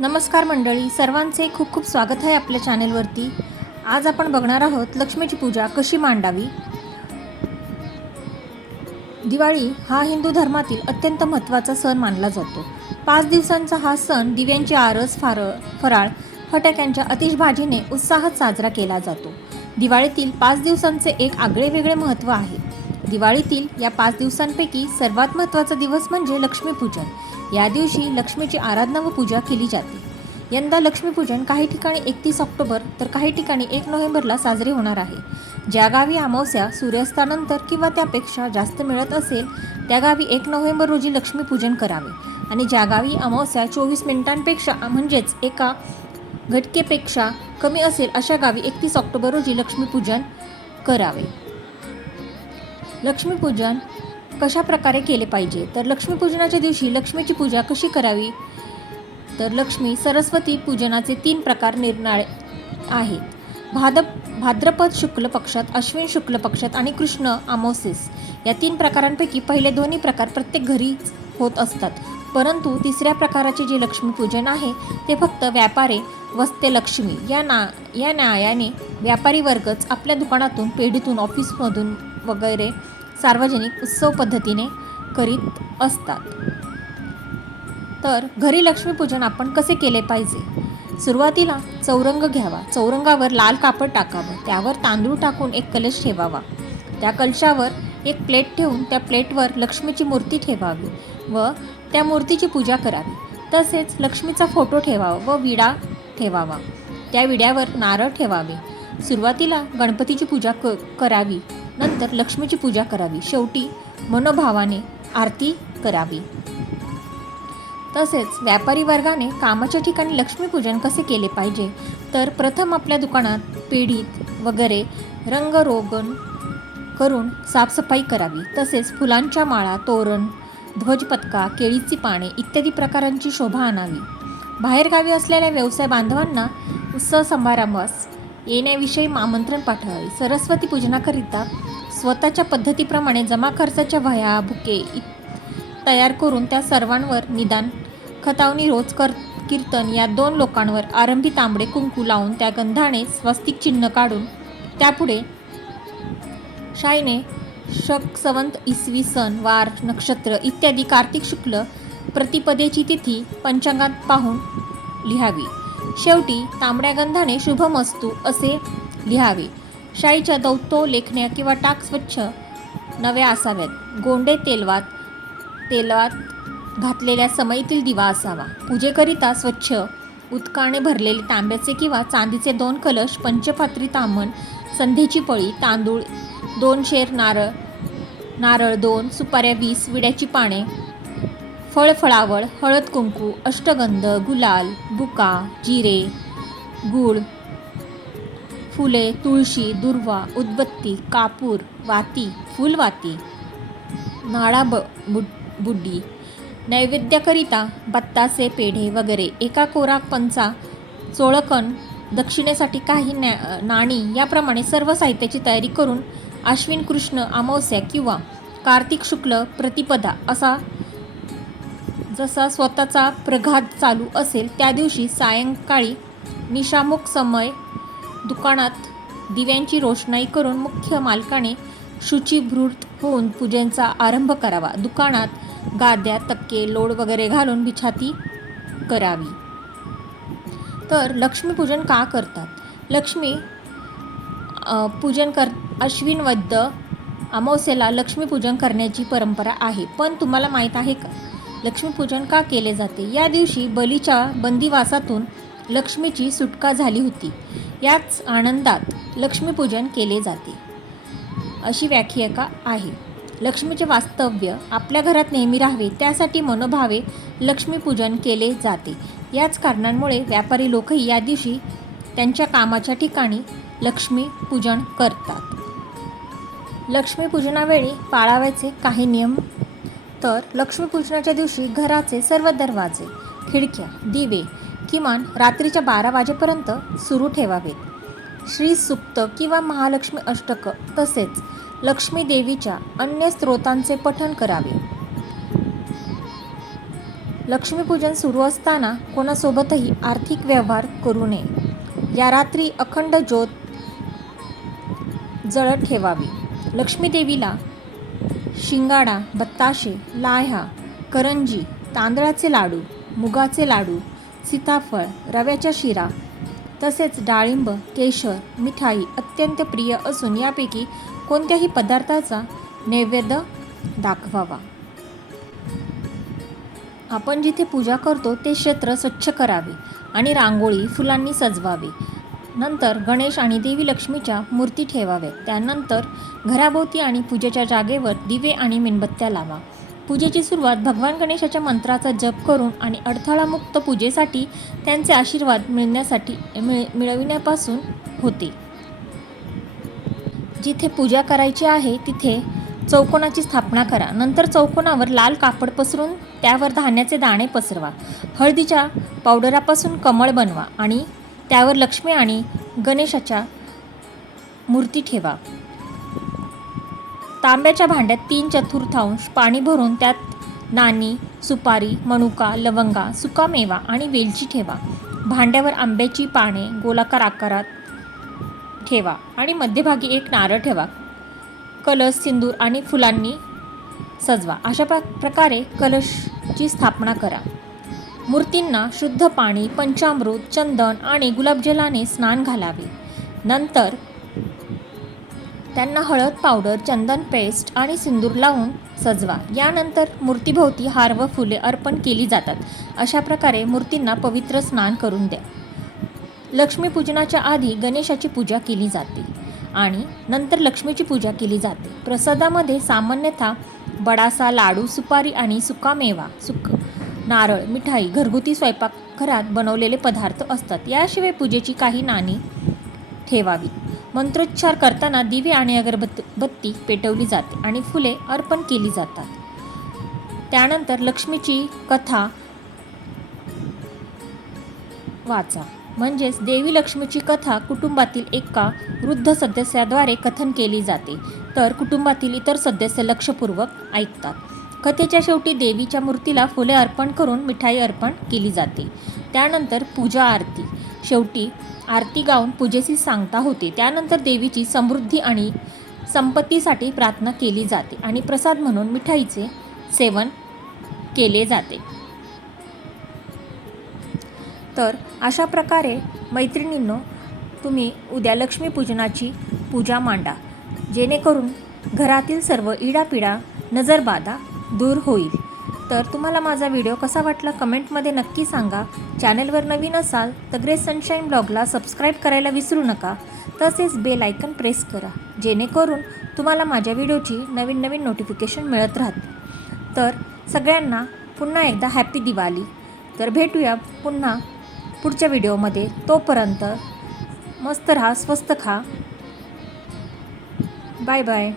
नमस्कार मंडळी, सर्वांचे खूप खूप स्वागत आहे आपल्या चॅनेलवरती। आज आपण बघणार आहोत लक्ष्मीची पूजा कशी मांडावी। दिवाळी हा हिंदू धर्मातील अत्यंत महत्त्वाचा सण मानला जातो। 5 दिवसांचा हा सण दिव्यांची आरस, फराळ, फटाक्यांच्या आतिषबाजीने उत्साहात साजरा केला जातो। दिवाळीतील 5 दिवसांचे एक आगळेवेगळे महत्त्व आहे। दिवाळीतील या 5 दिवसांपैकी सर्वात महत्त्वाचा दिवस म्हणजे लक्ष्मीपूजन। या दिवशी लक्ष्मीची आराधना व पूजा केली जाते। यंदा लक्ष्मीपूजन काही ठिकाणी 31 ऑक्टोबर तर काही ठिकाणी 1 नोव्हेंबरला साजरे होणार आहे। ज्या गावी अमावस्या सूर्यास्तानंतर किंवा त्यापेक्षा जास्त मिळत असेल त्या गावी 1 नोव्हेंबर रोजी लक्ष्मीपूजन करावे आणि ज्या गावी अमावस्या 24 मिनिटांपेक्षा म्हणजेच एका घटकेपेक्षा कमी असेल अशा गावी 31 ऑक्टोबर रोजी लक्ष्मीपूजन करावे। लक्ष्मीपूजन कशा प्रकारे केले पाहिजे तर लक्ष्मीपूजनाच्या दिवशी लक्ष्मीची पूजा कशी करावी तर लक्ष्मी सरस्वती पूजनाचे 3 प्रकार निरनिराळे आहेत। भाद्रपद शुक्ल पक्षात, अश्विन शुक्ल पक्षात आणि कृष्ण अमावस्येस या 3 प्रकारांपैकी पहिले दोन्ही प्रकार प्रत्येक घरीच होत असतात, परंतु तिसऱ्या प्रकाराचे जे लक्ष्मीपूजन आहे ते फक्त व्यापारे वस्ते लक्ष्मी या न्यायाने व्यापारी वर्गच आपल्या दुकानातून, पेढीतून, ऑफिसमधून वगैरे सार्वजनिक उत्सव पद्धतीने करीत असतात। तर घरी लक्ष्मीपूजन आपण कसे केले पाहिजे। सुरुवातीला चौरंग घ्यावा, चौरंगावर लाल कापड टाकावं, त्यावर तांदूळ टाकून एक कलश ठेवावा, त्या कलशावर एक प्लेट ठेवून त्या प्लेटवर लक्ष्मीची मूर्ती ठेवावी व त्या मूर्तीची पूजा करावी। तसेच लक्ष्मीचा फोटो ठेवावा व विडा ठेवावा, त्या विड्यावर नारळ ठेवावे। सुरुवातीला गणपतीची पूजा करावी, नंतर लक्ष्मीची पूजा करावी, शेवटी मनोभावाने आरती करावी। तसेच व्यापारी वर्गाने कामाच्या ठिकाणी लक्ष्मीपूजन कसे केले पाहिजे तर प्रथम आपल्या दुकानात, पेढीत वगैरे रंगरोगण करून साफसफाई करावी। तसेच फुलांच्या माळा, तोरण, ध्वजपताका, केळीची पाने इत्यादी प्रकारांची शोभा आणावी। बाहेरगावी असलेल्या व्यवसाय बांधवांना उत्सव समारंभास येण्याविषयी आमंत्रण पाठवावे। सरस्वती पूजनाकरिता स्वतःच्या पद्धतीप्रमाणे जमा खर्चाच्या वह्या, बुके तयार करून त्या सर्वांवर निदान खतावणी, रोज कीर्तन या 2 लोकांवर आरंभी तांबडे कुंकू लावून त्या गंधाने स्वस्तिक चिन्ह काढून त्यापुढे शाईने शक संवत, इसवी सन, वार, नक्षत्र इत्यादी कार्तिक शुक्ल प्रतिपदेची तिथी पंचांगात पाहून लिहावी। शेवटी तांबड्या गंधाने शुभमस्तू असे लिहावे। शाईच्या दौतो, लेखण्या किंवा टाक स्वच्छ नव्या असाव्यात। गोंडे तेलात घातलेल्या समईतील दिवा असावा। पूजेकरिता स्वच्छ उदकाने भरलेले तांब्याचे किंवा चांदीचे 2 कलश, पंचपात्री ताम्हण, संध्येची पळी, तांदूळ, 2 शेर, नारळ 2, सुपाऱ्या 20, विड्याची पाने, फळावळ, हळद कुंकू, अष्टगंध, गुलाल, बुका, जिरे, गूळ, फुले, तुळशी, दुर्वा, उदबत्ती, कापूर, वाती, फुलवाती, नाळा बुड्डी, नैवेद्याकरिता बत्तासे, पेढे वगैरे, एका कोरा पंचा, चोळकण, दक्षिणेसाठी काही नाणी याप्रमाणे सर्व साहित्याची तयारी करून आश्विन कृष्ण अमावस्या किंवा कार्तिक शुक्ल प्रतिपदा असा जसा स्वतःचा प्रघात चालू असेल त्या दिवशी सायंकाळी निशामुख समय दुकानात दिव्यांची रोषणाई करून मुख्य मालकाने शुचिभूत होऊन पूजेचा आरंभ करावा। दुकानात गाद्या, तक्के, लोड वगैरे घालून बिछाती करावी। तर लक्ष्मीपूजन का करतात? लक्ष्मी पूजन अश्विन वद्य अमावस्येला लक्ष्मीपूजन करण्याची परंपरा आहे, पण तुम्हाला माहीत आहे का लक्ष्मीपूजन का केले जाते? या दिवशी बलीच्या बंदिवासातून लक्ष्मीची सुटका झाली होती, याच आनंदात लक्ष्मीपूजन केले जाते अशी व्याख्या आहे। लक्ष्मीचे वास्तव्य आपल्या घरात नेहमी राहावे त्यासाठी मनोभावे लक्ष्मीपूजन केले जाते। याच कारणांमुळे व्यापारी लोकही या दिवशी त्यांच्या कामाच्या ठिकाणी लक्ष्मीपूजन करतात। लक्ष्मीपूजनावेळी पाळावयाचे काही नियम तर लक्ष्मीपूजनाच्या दिवशी घराचे सर्व दरवाजे, खिडक्या, दिवे किमान रात्रीच्या 12 वाजेपर्यंत सुरू ठेवावेत। श्री सूक्त किंवा महालक्ष्मी अष्टक तसेच लक्ष्मी देवीच्या अन्य स्तोत्रांचे पठण करावे। लक्ष्मीपूजन सुरू असताना कोणासोबतही आर्थिक व्यवहार करू नये. या रात्री अखंड ज्योत जळत ठेवावी. लक्ष्मी देवीला शिंगाडा, बत्ताशे, लाह्या, करंजी, तांदळाचे लाडू, मुगाचे लाडू, सीताफळ, रव्याच्या शिरा तसेच डाळिंब, केशर, मिठाई अत्यंत प्रिय असून यापैकी कोणत्याही पदार्थाचा नैवेद्य दाखवावा. आपण जिथे पूजा करतो ते क्षेत्र स्वच्छ करावे आणि रांगोळी, फुलांनी सजवावे. नंतर गणेश आणि देवी लक्ष्मीच्या मूर्ती ठेवाव्यात. त्यानंतर घराभोवती आणि पूजेच्या जागेवर दिवे आणि मेणबत्त्या लावा. पूजेची सुरुवात भगवान गणेशाच्या मंत्राचा जप करून आणि अडथळामुक्त पूजेसाठी त्यांचे आशीर्वाद मिळविण्यापासून होते. जिथे पूजा करायची आहे तिथे चौकोनाची स्थापना करा. नंतर चौकोनावर लाल कापड पसरून त्यावर धान्याचे दाणे पसरवा. हळदीच्या पावडरापासून कमळ बनवा आणि त्यावर लक्ष्मी आणि गणेशाच्या मूर्ती ठेवा. तांब्याच्या भांड्यात 3/4 पाणी भरून त्यात नाणी, सुपारी, मनुका, लवंगा, सुकामेवा आणि वेलची ठेवा. भांड्यावर आंब्याची पाने गोलाकार आकारात ठेवा आणि मध्यभागी एक नारळ ठेवा. कलश, सिंदूर आणि फुलांनी सजवा. अशा प्रकारे कलशची स्थापना करा. मूर्तींना शुद्ध पाणी, पंचामृत, चंदन आणि गुलाबजलाने स्नान घालावे. नंतर त्यांना हळद पावडर, चंदन पेस्ट आणि सिंदूर लावून सजवा. यानंतर मूर्तीभोवती हार व फुले अर्पण केली जातात. अशा प्रकारे मूर्तींना पवित्र स्नान करून द्या. लक्ष्मीपूजनाच्या आधी गणेशाची पूजा केली जाते आणि नंतर लक्ष्मीची पूजा केली जाते. प्रसादामध्ये सामान्यतः बडासा, लाडू, सुपारी आणि सुकामेवा, नारळ, मिठाई, घरगुती स्वयंपाकघरात बनवलेले पदार्थ असतात. याशिवाय पूजेची काही नाणी ठेवावी. मंत्रोच्चार करताना दिवे आणि अगरबत्ती पेटवली जाते आणि फुले अर्पण केली जातात. त्यानंतर लक्ष्मीची कथा वाचा. म्हणजेच देवी लक्ष्मीची कथा कुटुंबातील एका वृद्ध सदस्याद्वारे कथन केली जाते, तर कुटुंबातील इतर सदस्य लक्षपूर्वक ऐकतात. कथेच्या शेवटी देवीच्या मूर्तीला फुले अर्पण करून मिठाई अर्पण केली जाते. त्यानंतर पूजा आरती. शेवटी आरती गाऊन पूजेची सांगता होते. त्यानंतर देवीची समृद्धी आणि संपत्तीसाठी प्रार्थना केली जाते आणि प्रसाद म्हणून मिठाईचे सेवन केले जाते. तर अशा प्रकारे मैत्रिणींनो, तुम्ही उद्या लक्ष्मीपूजनाची पूजा मांडा, जेणेकरून घरातील सर्व इडापिडा, नजरबाधा दूर होईल. तर तुम्हाला माझा व्हिडिओ कसा वाटला कमेंटमध्ये नक्की सांगा. चॅनलवर नवीन असाल तर ग्रेस सनशाईन ब्लॉगला सबस्क्राईब करायला विसरू नका. तसेच बेल आयकन प्रेस करा, जेणेकरून तुम्हाला माझ्या व्हिडिओची नवीन नोटिफिकेशन मिळत राहते. तर सगळ्यांना पुन्हा एकदा हॅपी दिवाळी. तर भेटूया पुन्हा पुढच्या व्हिडिओमध्ये. तोपर्यंत मस्त राहा, स्वस्त खा. Bye bye.